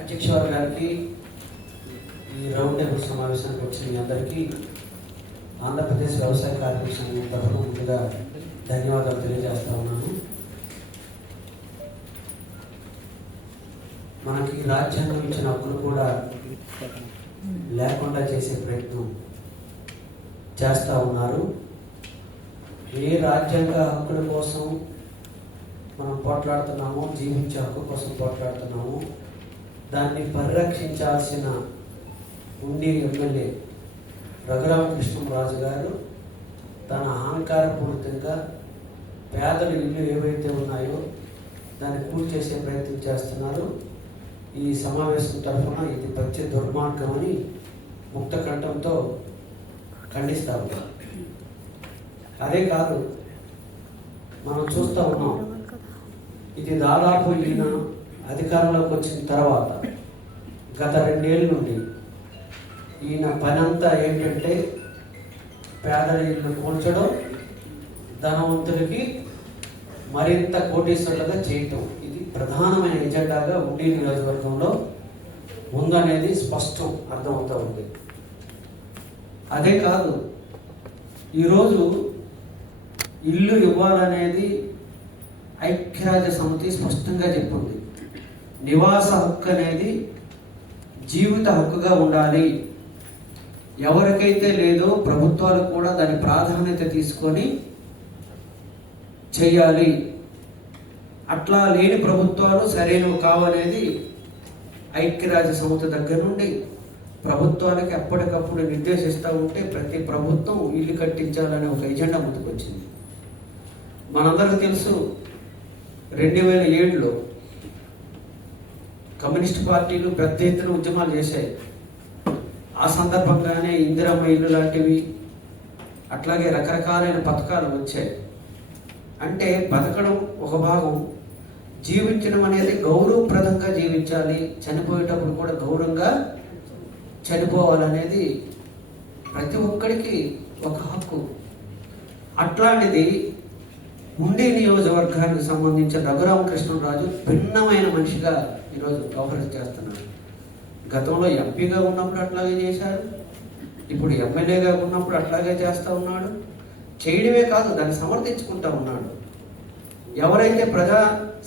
అధ్యక్ష గారికి, ఈ రౌండ్ టేబుల్ సమావేశానికి వచ్చిన మీ అందరికీ ఆంధ్రప్రదేశ్ వ్యవసాయ కార్మిక సంఘం తరఫున ముందుగా ధన్యవాదాలు తెలియజేస్తా ఉన్నాను. మనకి రాజ్యాంగం ఇచ్చిన హక్కులు కూడా లేకుండా చేసే ప్రయత్నం చేస్తూ ఉన్నారు. ఏ రాజ్యాంగ హక్కుల కోసం మనం పోట్లాడుతున్నామో, జీవించే హక్కు కోసం పోట్లాడుతున్నామో, దాన్ని పరిరక్షించాల్సిన ఉండి ఎమ్మెల్యే రఘురామకృష్ణరాజు గారు తన అహంకారపూరితంగా పేదల ఇల్లు ఏవైతే ఉన్నాయో దాన్ని పూర్తి చేసే ప్రయత్నం చేస్తున్నారు. ఈ సమావేశం తరఫున ఇది పచ్చి దుర్మార్గమని ముక్త కంఠంతో ఖండిస్తారు. అదే కాదు, మనం చూస్తూ ఉన్నాం, ఇది దాదాపు ఈయన అధికారంలోకి వచ్చిన తర్వాత గత 2 ఏళ్ళ నుండి ఈయన పనంతా ఏంటంటే పేదల ఇల్లు కూల్చడం, ధనవంతులకి మరింత కోటీశ్వరులుగా చేయటం. ఇది ప్రధానమైన ఎజెండాగా ఉండి నియోజకవర్గంలో ఉందనేది స్పష్టం అర్థమవుతూ ఉంది. అదే కాదు, ఈరోజు ఇల్లు ఇవ్వాలనేది ఐక్యరాజ్య సమితి స్పష్టంగా చెప్పింది. నివాస హక్కు అనేది జీవిత హక్కుగా ఉండాలి. ఎవరికైతే లేదో ప్రభుత్వాలు కూడా దాని ప్రాధాన్యత తీసుకొని చేయాలి. అట్లా లేని ప్రభుత్వాలు సరైనవి కావనేది ఐక్యరాజ్య సమితి దగ్గర నుండి ప్రభుత్వాలకి ఎప్పటికప్పుడు నిర్దేశిస్తూ ఉంటే ప్రతి ప్రభుత్వం ఇల్లు కట్టించాలనే ఒక ఎజెండా ముందుకొచ్చింది. మనందరికీ తెలుసు, 2007లో కమ్యూనిస్ట్ పార్టీలు పెద్ద ఎత్తున ఉద్యమాలు చేశాయి. ఆ సందర్భంగానే ఇందిరమ్మ ఇల్లు లాంటివి, అట్లాగే రకరకాలైన పథకాలు వచ్చాయి. అంటే బతకడం ఒక భాగం, జీవించడం అనేది గౌరవప్రదంగా జీవించాలి, చనిపోయేటప్పుడు కూడా గౌరవంగా చనిపోవాలనేది ప్రతి ఒక్కడికి ఒక హక్కు. అట్లాంటిది ఉండి నియోజకవర్గానికి సంబంధించిన రఘురామకృష్ణరాజు భిన్నమైన మనిషిగా ఈరోజు వ్యవహరణ చేస్తున్నాడు. గతంలో ఎంపీగా ఉన్నప్పుడు అట్లాగే చేశాడు, ఇప్పుడు ఎమ్మెల్యేగా ఉన్నప్పుడు అట్లాగే చేస్తూ ఉన్నాడు. చేయడమే కాదు, దాన్ని సమర్థించుకుంటూ ఉన్నాడు. ఎవరైతే ప్రజా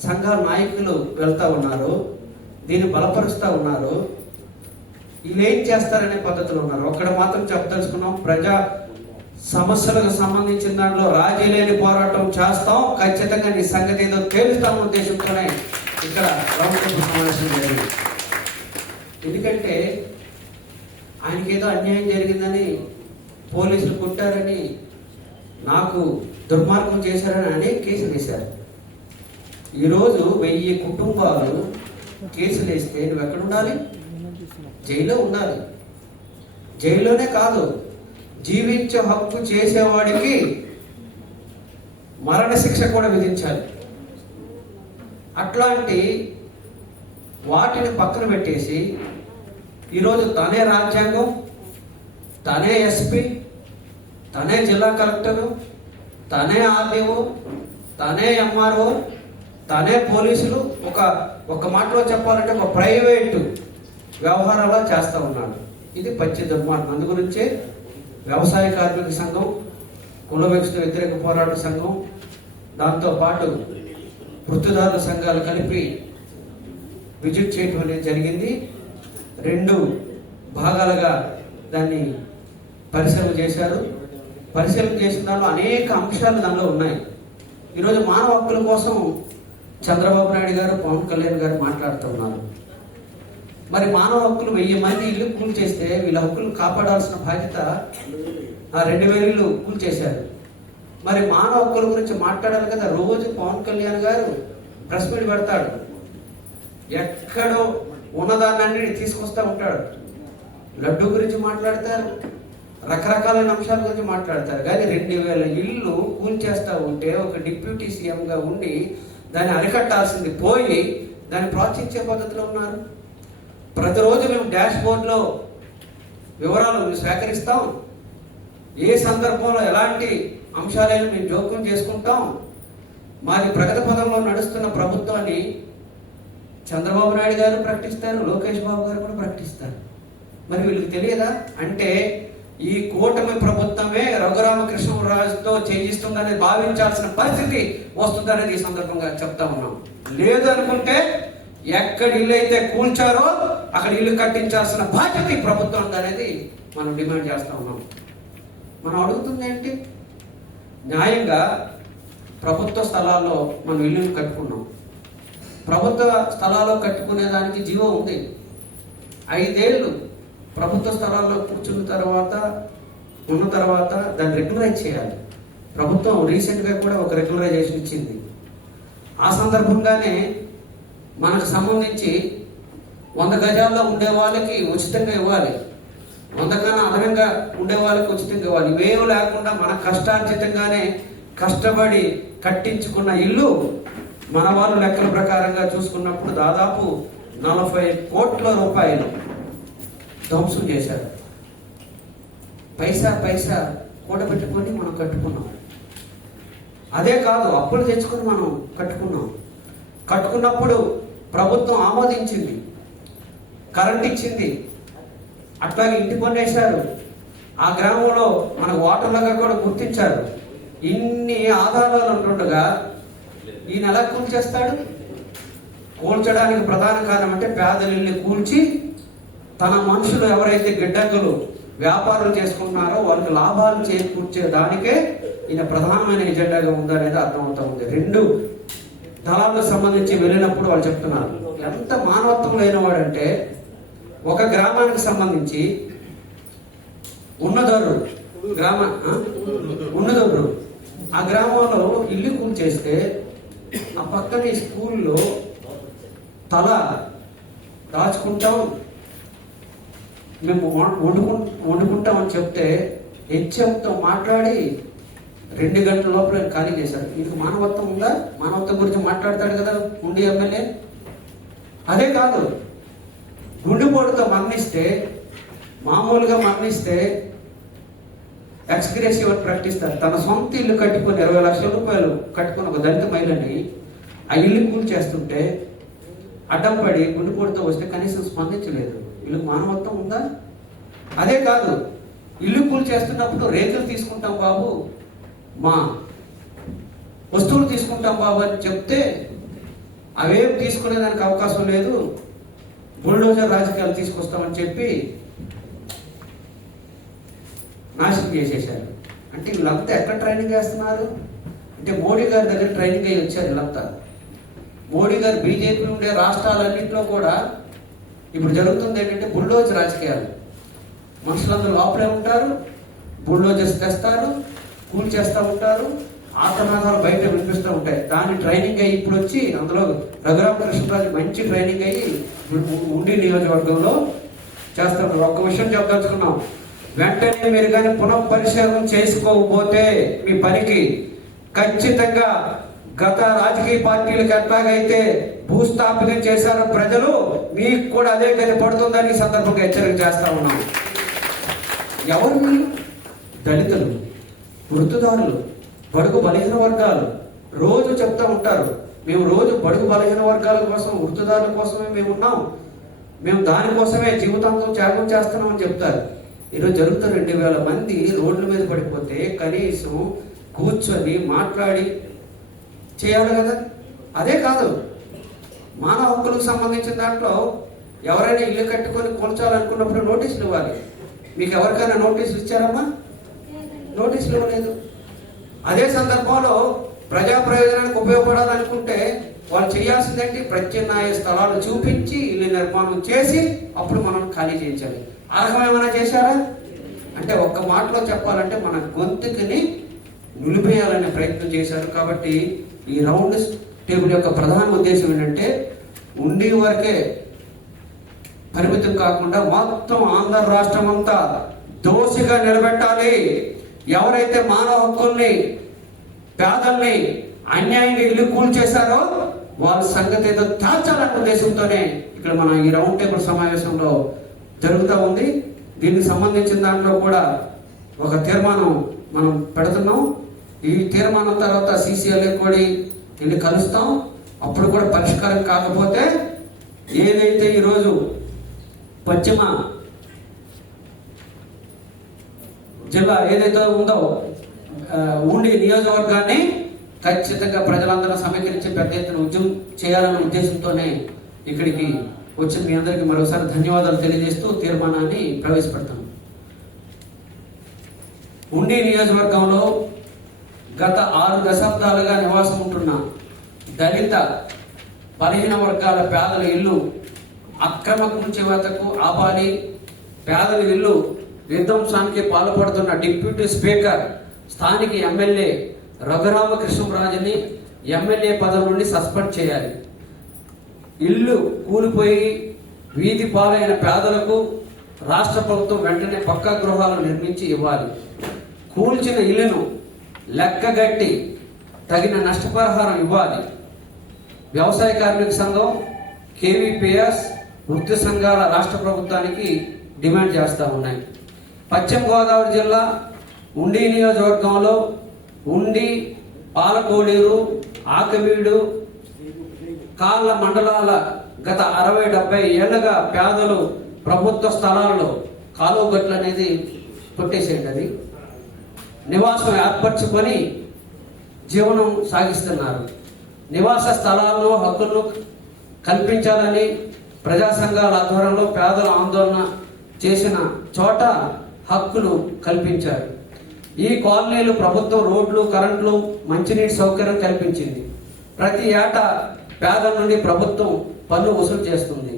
సంఘాల నాయకులు వెళ్తూ ఉన్నారో, దీన్ని బలపరుస్తూ ఉన్నారో, వీళ్ళు ఏం చేస్తారనే పద్ధతులు ఉన్నారు. ఒక్కడ మాత్రం చెప్పదలుచుకున్నాం, ప్రజా సమస్యలకు సంబంధించిన దాంట్లో రాజీ లేని పోరాటం చేస్తాం, ఖచ్చితంగా నీ సంగతి ఏదో తేలుస్తాం ఉద్దేశంతోనే ఇక్కడ రౌండ్ టేబుల్ సమావేశం జరిగింది. ఎందుకంటే ఆయనకి ఏదో అన్యాయం జరిగిందని, పోలీసులు కొట్టారని, నాకు దుర్మార్గం చేశారని అనేక కేసులు వేశారు. ఈరోజు 1000 కుటుంబాలు కేసులు వేస్తే నువ్వు ఎక్కడ ఉండాలి? జైల్లో ఉండాలి. జైల్లోనే కాదు, జీవించే హక్కు చేసేవాడికి మరణశిక్ష కూడా విధించాలి. అట్లాంటి వాటిని పక్కన పెట్టేసి ఈరోజు తనే రాజ్యాంగం, తనే ఎస్పీ, తనే జిల్లా కలెక్టరు, తనే ఆర్డీఓ, తనే ఎంఆర్ఓ, తనే పోలీసులు, ఒక మాటలో చెప్పాలంటే ఒక ప్రైవేటు వ్యవహారాలు చేస్తూ ఉన్నాడు. ఇది పచ్చి దుర్మార్గం. అందు గురించే వ్యవసాయ కార్మిక సంఘం, కుల వ్యతిరేక పోరాట సంఘం, దాంతోపాటు వృత్తిదారుల సంఘాలు కలిపి విజిట్ చేయడం అనేది జరిగింది. 2 భాగాలుగా దాన్ని పరిశీలన చేశారు. పరిశీలన చేసిన దానిలో అనేక అంశాలు దానిలో ఉన్నాయి. ఈరోజు మానవ హక్కుల కోసం చంద్రబాబు నాయుడు గారు, పవన్ కళ్యాణ్ గారు మాట్లాడుతున్నారు. మరి మానవ హక్కులు 1000 మంది ఇల్లు కూల్ చేస్తే వీళ్ళ హక్కులు కాపాడాల్సిన బాధ్యత 2000 ఇల్లు కూల్ చేశారు. మరి మానవ హక్కుల గురించి మాట్లాడాలి కదా. రోజు పవన్ కళ్యాణ్ గారు ప్రెస్ మీట్ పెడతాడు, ఎక్కడో ఉన్నదాన్ని తీసుకొస్తూ ఉంటాడు. లడ్డు గురించి మాట్లాడతారు, రకరకాలైన అంశాల గురించి మాట్లాడతారు. కానీ 2000 ఇల్లు కూల్ చేస్తూ ఉంటే ఒక డిప్యూటీ సీఎంగా ఉండి దాన్ని అరికట్టాల్సింది పోయి దాన్ని ప్రోత్సహించే పద్ధతిలో ఉన్నారు. ప్రతిరోజు మేము డాష్ బోర్డ్లో వివరాలు సేకరిస్తాం, ఏ సందర్భంలో ఎలాంటి అంశాలైనా మేము జోక్యం చేసుకుంటాం. మాది ప్రగతి పదంలో నడుస్తున్న ప్రభుత్వాన్ని చంద్రబాబు నాయుడు గారు ప్రకటిస్తారు, లోకేష్ బాబు గారు కూడా ప్రకటిస్తారు. మరి వీళ్ళకి తెలియదా? అంటే ఈ కూటమి ప్రభుత్వమే రఘురామకృష్ణరాజుతో చేయిస్తుందని భావించాల్సిన పరిస్థితి వస్తుందనేది ఈ సందర్భంగా చెప్తా ఉన్నాం. లేదు అనుకుంటే ఎక్కడ ఇల్లు అయితే కూల్చారో అక్కడ ఇల్లు కట్టించాల్సిన బాధ్యత ఈ ప్రభుత్వం అనేది మనం డిమాండ్ చేస్తా ఉన్నాం. మనం అడుగుతుంది ఏంటి? న్యాయంగా ప్రభుత్వ స్థలాల్లో మనం ఇల్లును కట్టుకున్నాం. ప్రభుత్వ స్థలాల్లో కట్టుకునే దానికి జీవో ఉంది. 5 ఏళ్ళు ప్రభుత్వ స్థలాల్లో కూర్చున్న తర్వాత దాన్ని రెగ్యులరైజ్ చేయాలి. ప్రభుత్వం రీసెంట్గా కూడా ఒక రెగ్యులరైజేషన్ ఇచ్చింది. ఆ సందర్భంగానే మనకు సంబంధించి 100 గజాల్లో ఉండే వాళ్ళకి ఉచితంగా ఇవ్వాలి, 100 కన్నా అదనంగా ఉండే వాళ్ళకి ఉచితంగా ఇవ్వాలి. ఇవేం లేకుండా మన కష్టార్జితంగానే కష్టపడి కట్టించుకున్న ఇల్లు మన వాళ్ళు లెక్కల ప్రకారంగా చూసుకున్నప్పుడు దాదాపు 40 కోట్ల రూపాయలు ధ్వంసం చేశారు. పైసా కూడబెట్టుకొని మనం కట్టుకున్నాం. అదే కాదు, అప్పులు తెచ్చుకొని మనం కట్టుకున్నాం. కట్టుకున్నప్పుడు ప్రభుత్వం ఆమోదించింది, కరెంట్ ఇచ్చింది, అట్లాగే ఇంటి పన్ను వేశారు. ఆ గ్రామంలో మన ఓటర్లుగా కూడా గుర్తించారు. ఇన్ని ఆధారాలు ఉంటుండగా ఈయన ఎలా కూల్చేస్తాడు? కూల్చడానికి ప్రధాన కారణం అంటే పేదలిల్ని కూల్చి తన మనుషులు ఎవరైతే గిడ్డంగులు వ్యాపారం చేసుకుంటున్నారో వాళ్ళకి లాభాలు చేకూర్చే దానికే ఈయన ప్రధానమైన ఎజెండాగా ఉందనేది అర్థమవుతా ఉంది. 2 దళాలకు సంబంధించి వెళ్ళినప్పుడు వాళ్ళు చెప్తున్నారు ఎంత మానవత్వం లేనివాడంటే, ఒక గ్రామానికి సంబంధించి ఉన్నదొర్రు ఆ గ్రామంలో ఇల్లు కూల్చేస్తే ఆ పక్కన స్కూల్లో తల దాచుకుంటాం, మేము వండుకుంటామని చెప్తే హెచ్ఎంతో మాట్లాడి 2 గంటల లోపల ఖాళీ చేశారు. మీకు మానవత్వం ఉందా? మానవత్వం గురించి మాట్లాడతాడు కదా ఉండి ఎమ్మెల్యే. అదే కాదు, గుండెపోటుతో మామూలుగా మరణిస్తే ఎక్స్గ్రేసివ్ అని ప్రకటిస్తారు. తన సొంత ఇల్లు కట్టుకొని 20 లక్షల రూపాయలు కట్టుకుని ఒక దళిత మహిళని ఆ ఇల్లు కూల్ చేస్తుంటే అడ్డం పడి గుండెపోటుతో వస్తే కనీసం స్పందించలేదు. వీళ్ళకి మానవత్వం ఉందా? అదే కాదు, ఇల్లు కూల్ చేస్తున్నప్పుడు రేకులు తీసుకుంటాం బాబు, మా వస్తువులు తీసుకుంటాం బాబు అని చెప్తే అవేం తీసుకునేదానికి అవకాశం లేదు, బుల్డోజర్ రాజకీయాలు తీసుకొస్తామని చెప్పి నాశనం చేసేశారు. అంటే వీళ్ళంతా ఎక్కడ ట్రైనింగ్ చేస్తున్నారు అంటే మోడీ గారి దగ్గర ట్రైనింగ్ అయ్యి వచ్చారు వీళ్ళంతా. మోడీ గారు బీజేపీ ఉండే రాష్ట్రాలన్నింటిలో కూడా ఇప్పుడు జరుగుతుంది ఏంటంటే బుల్డోజర్ రాజకీయాలు. మనుషులందరూ లోపలే ఉంటారు, బుల్డోజర్స్ తెస్తారు, కూల్ చేస్తూ ఉంటారు, ఆతనాదాలు బయట వినిపిస్తూ ఉంటాయి. దాని ట్రైనింగ్ అయ్యి ఇప్పుడు వచ్చి అందులో రఘురామకృష్ణరాజు మంచి ట్రైనింగ్ అయ్యి ఉండి నియోజకవర్గంలో చేస్తారు. ఒక్క విషయం చెప్పదలుచుకున్నాం, వెంటనే మీరు కానీ పునఃపరిశీలన చేసుకోకపోతే మీ పనికి ఖచ్చితంగా గత రాజకీయ పార్టీలకు ఎట్లాగైతే భూస్థాపితం చేశారో ప్రజలు, మీకు కూడా అదే గతి పడుతుందని సందర్భంగా హెచ్చరిక చేస్తా ఉన్నాం. ఎవరు? దళితులు, వృత్తిదారులు, బడుగు బలహీన వర్గాలు రోజు చెప్తా ఉంటారు, మేము రోజు బడుగు బలహీన వర్గాల కోసం, వృత్తిదారుల కోసమే మేము ఉన్నాం, మేము దానికోసమే జీవితాంతం త్యాగం చేస్తున్నామని చెప్తారు. ఈరోజు జరుగుతున్న 2,000 మంది రోడ్ల మీద పడిపోతే కనీసం కూర్చొని మాట్లాడి చేయాలి కదా. అదే కాదు, మానవ హక్కులకు సంబంధించిన దాంట్లో ఎవరైనా ఇల్లు కట్టుకొని కూల్చాలనుకున్నప్పుడు నోటీసులు ఇవ్వాలి. మీకు ఎవరికైనా నోటీసులు ఇచ్చారమ్మా? నోటీసులు ఇవ్వలేదు. అదే సందర్భంలో ప్రజా ప్రయోజనానికి ఉపయోగపడాలనుకుంటే వాళ్ళు చేయాల్సిందేంటి? ప్రత్యామ్నాయ స్థలాలు చూపించి ఇల్లు నిర్మాణం చేసి అప్పుడు మనం ఖాళీ చేయించాలి. ఆ రకం ఏమైనా చేశారా? అంటే ఒక్క మాటలో చెప్పాలంటే మన గొంతుకుని నిలిపేయాలనే ప్రయత్నం చేశారు. కాబట్టి ఈ రౌండ్ టేబుల్ యొక్క ప్రధాన ఉద్దేశం ఏంటంటే ఉండి వరకే పరిమితం కాకుండా మొత్తం ఆంధ్ర రాష్ట్రం అంతా దోషిగా నిలబెట్టాలి. ఎవరైతే మానవ హక్కుల్ని, పేదల్ని అన్యాయంగా ఇల్లు కూల్చేశారో వాళ్ళ సంగతి ఏదో తాల్చాలన్న ఉద్దేశంతోనే ఇక్కడ మన ఈ రౌండ్ టేబుల్ సమావేశంలో జరుగుతూ ఉంది. దీనికి సంబంధించిన దాంట్లో కూడా ఒక తీర్మానం మనం పెడుతున్నాం. ఈ తీర్మానం తర్వాత CCLA కూడా వెళ్ళి కలుస్తాం. అప్పుడు కూడా పరిష్కారం కాకపోతే ఏదైతే ఈరోజు పశ్చిమ జిల్లా ఏదైతే ఉందో ఉండి నియోజకవర్గాన్ని ఖచ్చితంగా ప్రజలందరూ సమీకరించి పెద్ద ఎత్తున ఉద్యమం చేయాలనే ఉద్దేశంతోనే ఇక్కడికి వచ్చిన మీ అందరికీ మరోసారి ధన్యవాదాలు తెలియజేస్తూ తీర్మానాన్ని ప్రవేశపెడతాం. ఉండి నియోజకవర్గంలో గత 6 దశాబ్దాలుగా నివాసం ఉంటున్న దళిత బలహీన వర్గాల పేదల ఇల్లు అక్రమ కూల్చివేతకు ఆపాలి, పేదల ఇల్లు విధ్వంసానికి పాల్పడుతున్న డిప్యూటీ స్పీకర్ స్థానిక ఎమ్మెల్యే రఘురామకృష్ణరాజుని ఎమ్మెల్యే పదవి నుండి సస్పెండ్ చేయాలి. ఇల్లు కూలిపోయి వీధి పాలైన పేదలకు రాష్ట్ర ప్రభుత్వం వెంటనే పక్కా గృహాలు నిర్మించి ఇవ్వాలి. కూల్చిన ఇల్లును లెక్కగట్టి తగిన నష్టపరిహారం ఇవ్వాలి. వ్యవసాయ కార్మిక సంఘం, కేవీపీఎస్, వృత్తి సంఘాల రాష్ట్ర ప్రభుత్వానికి డిమాండ్ చేస్తూ ఉన్నాయి. పశ్చిమ గోదావరి జిల్లా ఉండి నియోజకవర్గంలో ఉండి, పాలకోడేరు, ఆకవీడు, కాళ్ళ మండలాల గత 60-70 ఏళ్లుగా పేదలు ప్రభుత్వ స్థలాల్లో కాలువ గట్లు అనేది కొట్టేసేయండి, అది నివాసం ఏర్పరచుకొని జీవనం సాగిస్తున్నారు. నివాస స్థలాల్లో హక్కులను కల్పించాలని ప్రజా సంఘాల ఆధ్వర్యంలో పేదల ఆందోళన చేసిన చోట హక్కులు కల్పించారు. ఈ కాలనీలు ప్రభుత్వం రోడ్లు, కరెంట్లు, మంచినీటి సౌకర్యం కల్పించింది. ప్రతి ఏటా పేదల నుండి ప్రభుత్వం పన్ను వసూలు చేస్తుంది.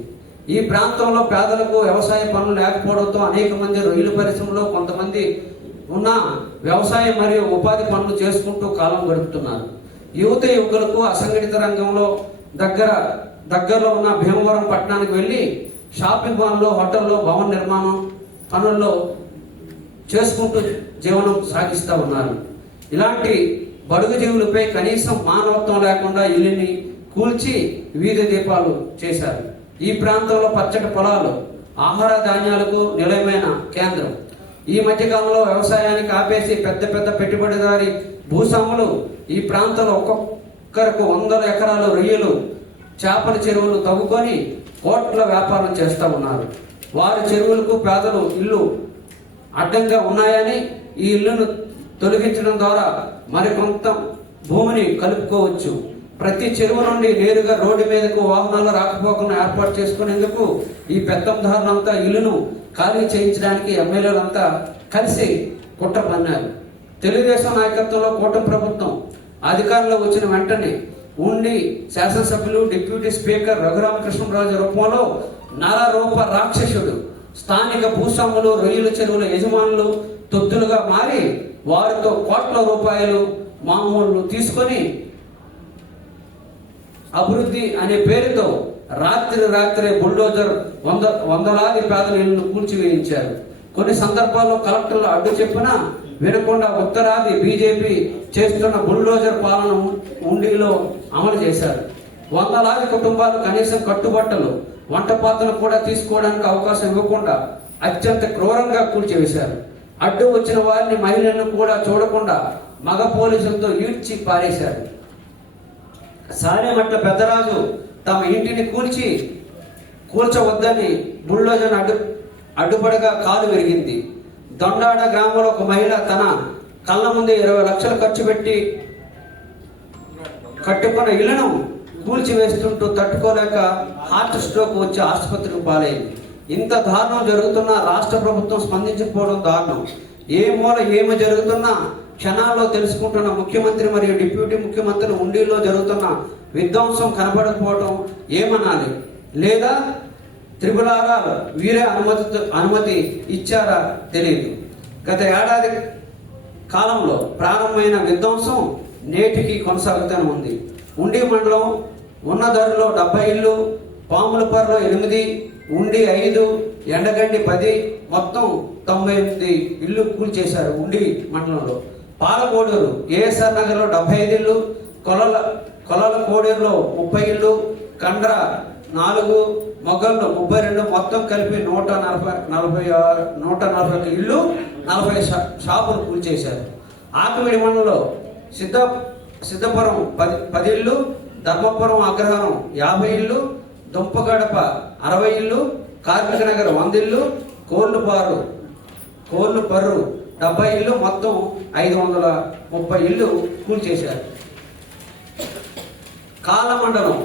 ఈ ప్రాంతంలో పేదలకు వ్యవసాయ పనులు లేకపోవడంతో అనేక మంది రొయ్యల పరిశ్రమలో కొంతమంది ఉన్న వ్యవసాయం మరియు ఉపాధి పనులు చేసుకుంటూ కాలం గడుపుతున్నారు. యువత యువకులకు అసంఘటిత రంగంలో దగ్గరలో ఉన్న భీమవరం పట్టణానికి వెళ్ళి షాపింగ్ మాల్లో, హోటల్లో, భవన నిర్మాణం పనుల్లో చేసుకుంటూ జీవనం సాగిస్తూ ఉన్నారు. ఇలాంటి బడుగు జీవులపై కనీసం మానవత్వం లేకుండా ఇల్లుని కూల్చి వీధి దీపాలు చేశారు. ఈ ప్రాంతంలో పచ్చటి పొలాలు, ఆహార ధాన్యాలకు నిలయమైన కేంద్రం. ఈ మధ్యకాలంలో వ్యవసాయానికి ఆపేసి పెద్ద పెద్ద పెట్టుబడిదారి భూస్వాములు ఈ ప్రాంతంలో ఒక్కొక్కరికి 100 ఎకరాలు రొయ్యలు, చేపల చెరువులు తవ్వుకొని కోట్ల వ్యాపారం చేస్తూ ఉన్నారు. వారి చెరువులకు పేదలు ఇల్లు అడ్డంగా ఉన్నాయని ఈ ఇల్లును తొలగించడం ద్వారా మరికొంత భూమిని కలుపుకోవచ్చు. ప్రతి చెరువు నుండి నేరుగా రోడ్డు మీదకు వాహనాలు రాకపోకుండా ఏర్పాటు చేసుకునేందుకు ఈ పెత్తందారులంతా ఇల్లును ఖాళీ చేయించడానికి ఎమ్మెల్యేలంతా కలిసి కుట్ర పన్నారు. తెలుగుదేశం నాయకత్వంలో కూటమి ప్రభుత్వం అధికారంలో వచ్చిన వెంటనే ఉండి శాసనసభ్యులు డిప్యూటీ స్పీకర్ రఘురామకృష్ణరాజు రూపంలో నరరూప రాక్షసుడు స్థానిక భూస్వాములు, రొయ్యల చెరువుల యజమానులు తొత్తులుగా మారి వారితో కోట్ల రూపాయలు మామూలు తీసుకొని అభివృద్ధి అనే పేరుతో రాత్రే బుల్డోజర్ వందలాది పేదల ఇళ్లను కూల్చివేయించారు. కొన్ని సందర్భాల్లో కలెక్టర్లు అడ్డు చెప్పినా వినకుండా ఉత్తరాది బీజేపీ చేస్తున్న బుల్డోజర్ పాలన ఉండిలో అమలు చేశారు. వందలాది కుటుంబాలు కనీసం కట్టుబట్టలు, వంట పాత్రలు కూడా తీసుకోవడానికి అవకాశం ఇవ్వకుండా అత్యంత క్రూరంగా కూల్చివేశారు. అడ్డు వచ్చిన వారిని, మహిళలను కూడా చూడకుండా మగ పోలీసులతో ఈడ్చి పారేశారు. సారేమట్ల పెద్దరాజు తమ ఇంటిని కూల్చవద్దని బుల్డోజర్ అడ్డుపడగా కాలు విరిగింది. దొండాడ గ్రామంలో ఒక మహిళ తన కళ్ళ ముందే 20 లక్షలు ఖర్చు పెట్టి కట్టుకున్న ఇళ్లను కూల్చివేస్తుంటూ తట్టుకోలేక హార్ట్ స్ట్రోక్ వచ్చి ఆసుపత్రికి పాలైంది. ఇంత దారుణం జరుగుతున్నా రాష్ట్ర ప్రభుత్వం స్పందించకపోవడం దారుణం. ఏ మూల ఏమి జరుగుతున్నా క్షణాల్లో తెలుసుకుంటున్న ముఖ్యమంత్రి మరియు డిప్యూటీ ముఖ్యమంత్రి ఉండిలో జరుగుతున్న విధ్వంసం కనబడకపోవడం ఏమనాలి? లేదా త్రిపులారా వీరే అనుమతి ఇచ్చారా తెలియదు. గత ఏడాది కాలంలో ప్రారంభమైన విధ్వంసం నేటికి కొనసాగుతూనే ఉంది. ఉండి మండలం ఉన్నధరలో 70 ఇళ్ళు, పాములపర్లో 8, ఉండి 5, ఎండగండి 10, మొత్తం 98 ఇళ్ళు కూల్చేశారు ఉండి మండలంలో. పాలకోడూరు ఏఎస్ఆర్ నగర్లో 75 ఇళ్ళు, కొలల కోడూరులో 30 ఇళ్ళు, కండ్ర 4, మొగ్గల్లో 32, మొత్తం కలిపి 140 ఇళ్ళు, 40 షాపులు కూల్చేశారు. ఆకుమిడి మండలంలో సిద్ధపురం 10 ఇళ్ళు, ధర్మపురం అగ్రహారం 50 ఇళ్ళు, దుంపగడప 60 ఇళ్ళు, కార్మిక నగర్ 100 ఇళ్ళు, కోర్లుపర్రు 70 ఇళ్ళు, మొత్తం 530 ఇళ్ళు కూల్చేశారు. కాలమండలం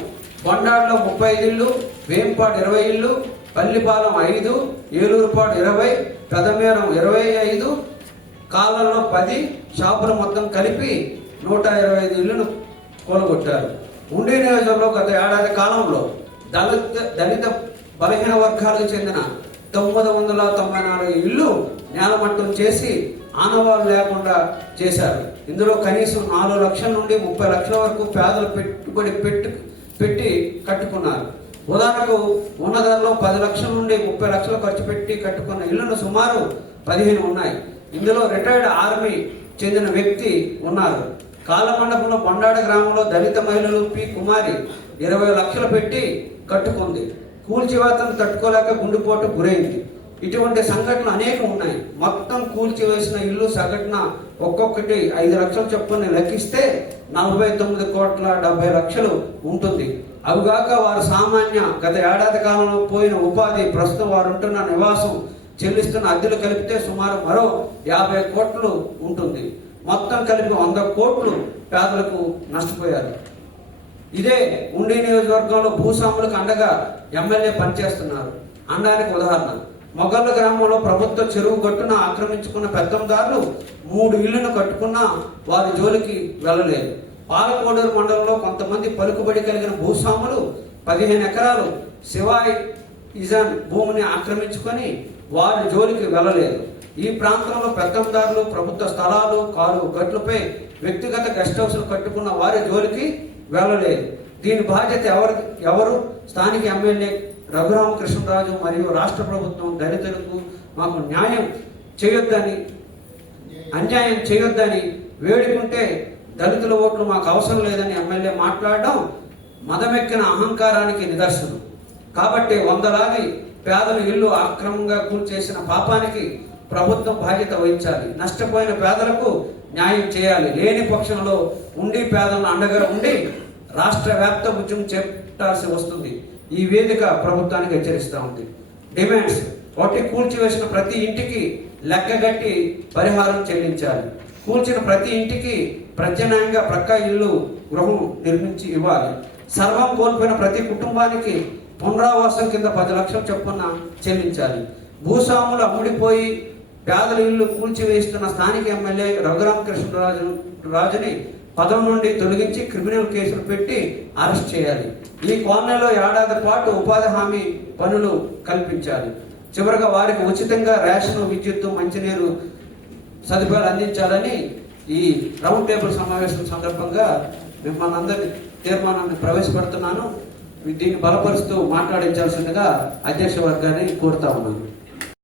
బొండాడులో 35 ఇళ్ళు, వేంపాడు 20 ఇళ్ళు, పల్లిపాలెం 5, ఏలూరుపాడు 20, పెదమేరం 25, కాలంలో 10 షాపులు మొత్తం కలిపి 125 ఇళ్లను కూలగొట్టారు. ఉండి నియోజకవర్గంలో గత ఏడాది కాలంలో దళిత బలహీన వర్గాలకు చెందిన 994 ఇళ్ళు నేలమట్టం చేసి ఆనవాళ్ళు లేకుండా చేశారు. ఇందులో కనీసం 4 లక్షల నుండి 30 లక్షల వరకు పేదలు పెట్టుబడి పెట్టి కట్టుకున్నారు. ఉదాహరణకు ఉన్నదారిలో 10 లక్షల నుండి 30 లక్షలు ఖర్చు పెట్టి కట్టుకున్న ఇళ్లను సుమారు 15 ఉన్నాయి. ఇందులో రిటైర్డ్ ఆర్మీ చెందిన వ్యక్తి ఉన్నారు. కాలమండపంలో బొండాడ గ్రామంలో దళిత మహిళలు పి కుమారి 20 లక్షలు పెట్టి కట్టుకుంది. కూల్చివేతను తట్టుకోలేక గుండెపోటు గురైంది. ఇటువంటి సంఘటనలు అనేకం ఉన్నాయి. మొత్తం కూల్చివేసిన ఇల్లు సగటున ఒక్కొక్కటి 5 లక్షలు చొప్పున లెక్కిస్తే 49,70,00,000 ఉంటుంది. అవుగాక వారు సామాన్య గత ఏడాది కాలంలో పోయిన ఉపాధి, ప్రస్తుతం వారు ఉంటున్న నివాసం, చెల్లిస్తున్న అద్దెలు కలిపితే సుమారు మరో 50 కోట్లు ఉంటుంది. మొత్తం కలిపి 100 కోట్లు పేదలకు నష్టపోయారు. ఇదే ఉండి నియోజకవర్గంలో భూస్వాములకు అండగా ఎమ్మెల్యే పనిచేస్తున్నారు. అనడానికి ఉదాహరణ, మొగళ్ళ గ్రామంలో ప్రభుత్వ చెరువు గట్టున ఆక్రమించుకున్న పెత్తందారులు 3 ఇళ్లను కట్టుకున్నా వారి జోలికి వెళ్ళలేదు. పాలకోడూరు మండలంలో కొంతమంది పలుకుబడి కలిగిన భూస్వాములు 15 ఎకరాలు శివాయి ఇజాన్ భూమిని ఆక్రమించుకొని వారి జోలికి వెళ్ళలేదు. ఈ ప్రాంతంలో పెత్తందారులు ప్రభుత్వ స్థలాలు, కాలువ గట్లపై వ్యక్తిగత గెస్ట్ హౌస్లు కట్టుకున్న వారి జోలికి వెళ్ళలేదు. దీని బాధ్యత ఎవరు? స్థానిక ఎమ్మెల్యే రఘురామకృష్ణరాజు మరియు రాష్ట్ర ప్రభుత్వం దళితులకు మాకు అన్యాయం చేయొద్దని వేడుకుంటే దళితుల ఓట్లు మాకు అవసరం లేదని ఎమ్మెల్యే మాట్లాడడం మదమెక్కిన అహంకారానికి నిదర్శనం. కాబట్టి 100లాది పేదల ఇల్లు అక్రమంగా కూల్చేసిన పాపానికి ప్రభుత్వం బాధ్యత వహించాలి. నష్టపోయిన పేదలకు న్యాయం చేయాలి. లేని పక్షంలో ఉండి పేదలను అండగా ఉండి రాష్ట్ర వ్యాప్త ఉద్యమం చేపట్టాల్సి వస్తుంది. ఈ వేదిక ప్రభుత్వానికి హెచ్చరిస్తూ ఉంది. డిమాండ్స్: ఒకటి, కూల్చివేసిన ప్రతి ఇంటికి లెక్కగట్టి పరిహారం చెల్లించాలి. కూల్చిన ప్రతి ఇంటికి ప్రత్యామ్నాయంగా ప్రక్క ఇల్లు గృహం నిర్మించి ఇవ్వాలి. సర్వం కోల్పోయిన ప్రతి కుటుంబానికి పునరావాసం కింద 10 లక్షల చొప్పున చెల్లించాలి. భూస్వాములు అమ్ముడిపోయి పేదల ఇల్లు కూల్చివేస్తున్న స్థానిక ఎమ్మెల్యే రఘురామకృష్ణరాజుని పదవి నుండి తొలగించి క్రిమినల్ కేసులు పెట్టి అరెస్ట్ చేయాలి. ఈ కాలనీలో ఏడాది పాటు ఉపాధి హామీ పనులు కల్పించాలి. చివరగా వారికి ఉచితంగా రేషన్, విద్యుత్తు, మంచినీరు సదుపాయాలు అందించాలని ఈ రౌండ్ టేబుల్ సమావేశం సందర్భంగా మిమ్మల్ని అందరి తీర్మానాన్ని ప్రవేశపెడుతున్నాను. దీన్ని బలపరుస్తూ మాట్లాడించాల్సిందిగా అధ్యక్ష వర్గాన్ని కోరుతా ఉన్నాను.